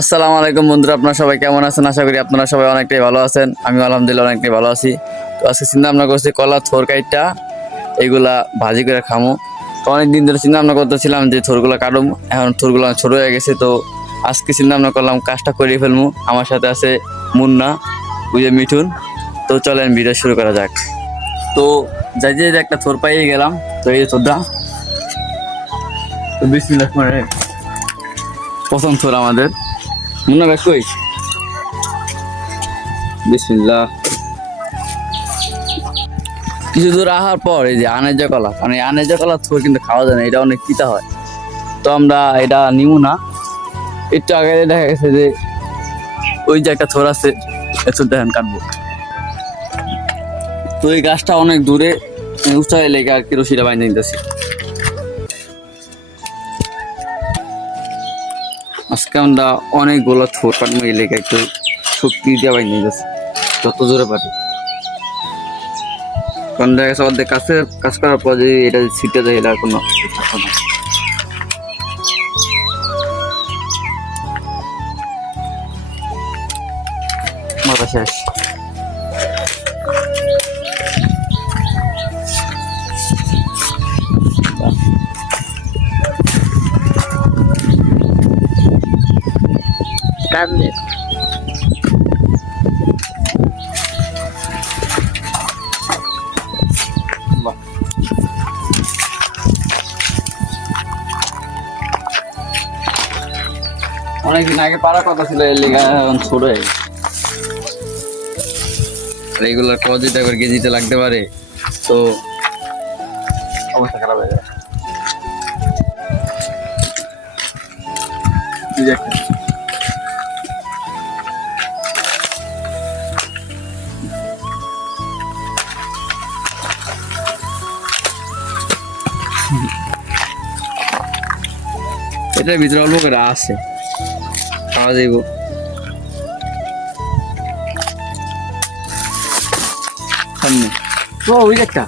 আসসালামু আলাইকুম বন্ধুরা, আপনারা সবাই কেমন আছেন? আশা করি আপনারা সবাই অনেকটাই ভালো আছেন। আমি আলহামদুলিল্লাহ অনেকটাই ভালো আছি। তো আজকে চিন্তা ভাবনা করছি কলা থোর কাইটটা এইগুলা ভাজি করে খামো। তো অনেকদিন ধরে চিন্তা ভাবনা করতেছিলাম যে থোরগুলো কাটুম, এখন থোরগুলো ছোট হয়ে গেছে। তো আজকে চিন্তা ভাবনা করলাম কাজটা করে ফেলবো। আমার সাথে আছে মুন্না, ওই যে মিঠুন। তো চলেন ভিডিও শুরু করা যাক। তো যাই যে একটা থোর পাইয়ে গেলাম। তো এই থোরটা তো বিসমিল্লাহ করে প্রথম থোর আমাদের। মুন্না ব্যাগ কই? বিসমিল্লাহ। কিছু দূর আসার পর এই যে আনেজ কলা, মানে আনেজ কলা থোর কিন্তু খাওয়া যায় না, এটা অনেক তিতা হয়। তো আমরা এটা নিব না। একটু আগে দেখা গেছে যে ওই যে একটা থোর আছে, থোর দেখেন কাটবো। তো এই গাছটা অনেক দূরে উঁচাই লেগে আর কি রশিটা বাইন্ধে নিতেছি। আজকে আমরা অনেকগুলো থোর কাটবো, এই লেগে একটু শক্তি দিয়ে বাইন্ধে নিতেছি যত জোরে পারি। কারণ দেখা গেছে অর্ধেক কাজ করার পর যদি এটা ছিটে যায়, এটা কোনো থাকবে না। মাথা শেষ। কান্দে অনেকদিন আগে পাড়ার কথা ছিল, এর লেগে এখন ছোট হয়ে গেছে। আর এইগুলোর কজিটা করে কেজিতে লাগতে পারে, তো অবস্থা খারাপ হয়ে যায়। এটার ভিতরে অল্প করে আছে, খাওয়া যাইব। সামনে ও ওই যে একটা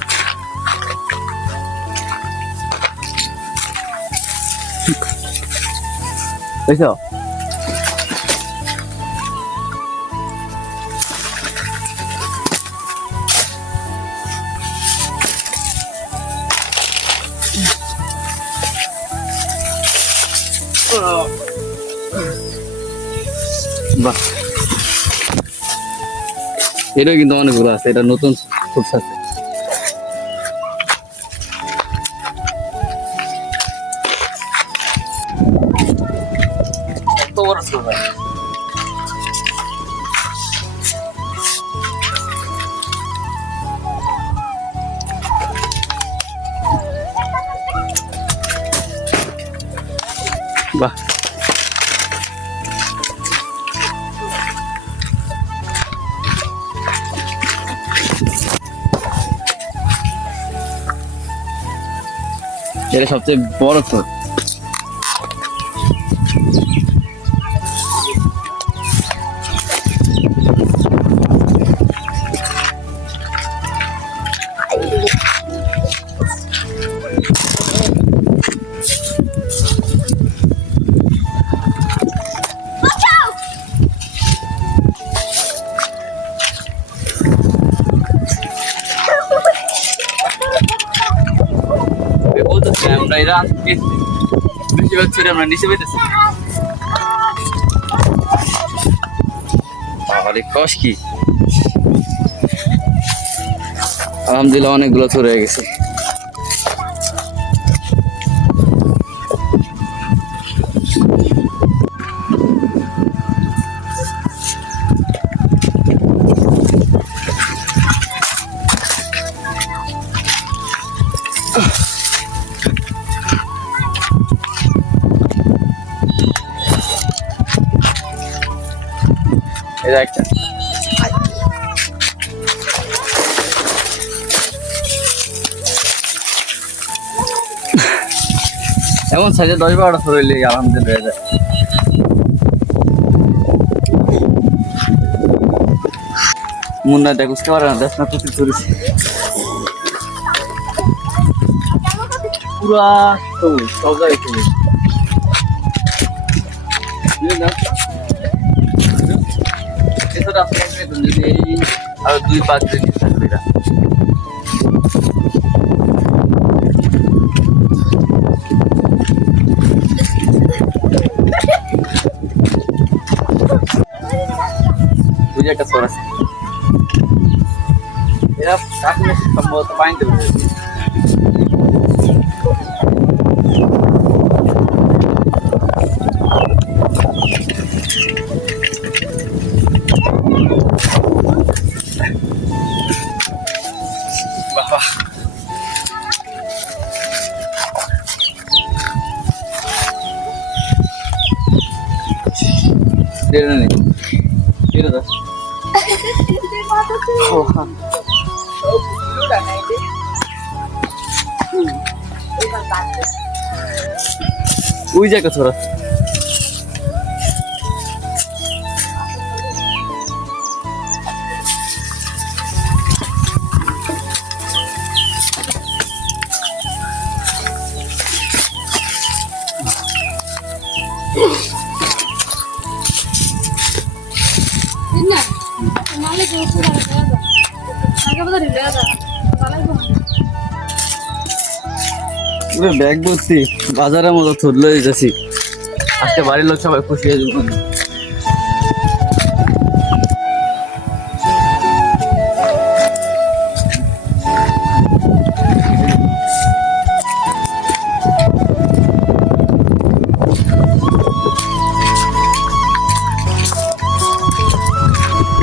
বুঝছো? বাহ, এটা কিন্তু অনেক ঘুরে আছে, এটা নতুন ফুটস আছে। কত বড় ছোট ভাই। বাহ, এটা সবচেয়ে বড় তো। আমরা এরা বেশিরভাগ ছেড়ে আমরা নিচে পেতেছি। আরে কষ কি, আলহামদুলিল্লাহ অনেকগুলো চলে গেছে। এটা একটা এমন সাইজে 10-12টা ধরলে আলহামদুলিল্লাহ হয়ে যায়। মুন্না দেখ বুঝতে পারে না, দেখ না তুই ধরেছি পুরা সবুজ, সব জায়গায় সবুজ। কিছুটা আপনি যদি এই আর 2-5 দিন থাকবে এটা বুঝে একটা সর আছে এরা কাকুনে সম্ভবত পাইন দেবে বাবা দেরে নেই দেরে দা ওই জায়গা থোড়া ব্যাগ ভর্তি বাজারের মতো থুরলো যাচ্ছি আজকে বাড়ির লোক সবাই খুশি হয়ে যাবে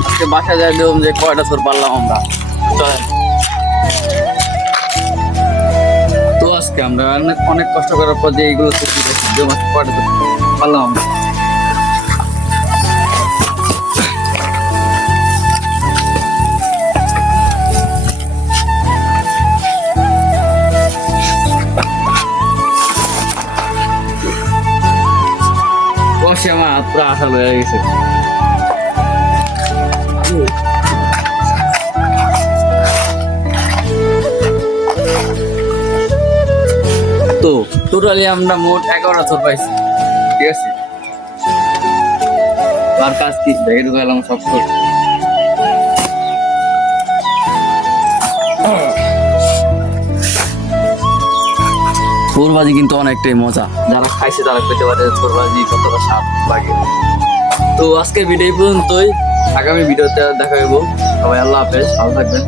আজকে বাসায় যাই দেখুন যে কয়টা থর পারলাম আমরা চলেন তো আজকে আমরা অনেক কষ্ট করার পর যে এইগুলো কয়টা পারলাম আমরা বসে আমার হাত পুরো আশা হয়ে গেছে তো টোটালি আমরা মোট 11টা থর পাইছি ঠিক আছে আর কাজ কি ব্যাগে ঢুকালাম সব থর থোরবাজি কিন্তু অনেকটাই মজা যারা খাইছে তারা পেতে পারে থোরবাজি কতটা স্বাদ লাগে তো আজকের ভিডিও পর্যন্তই আগামী ভিডিওতে দেখা হইব সবাই আল্লাহ হাফেজ ভালো থাকবেন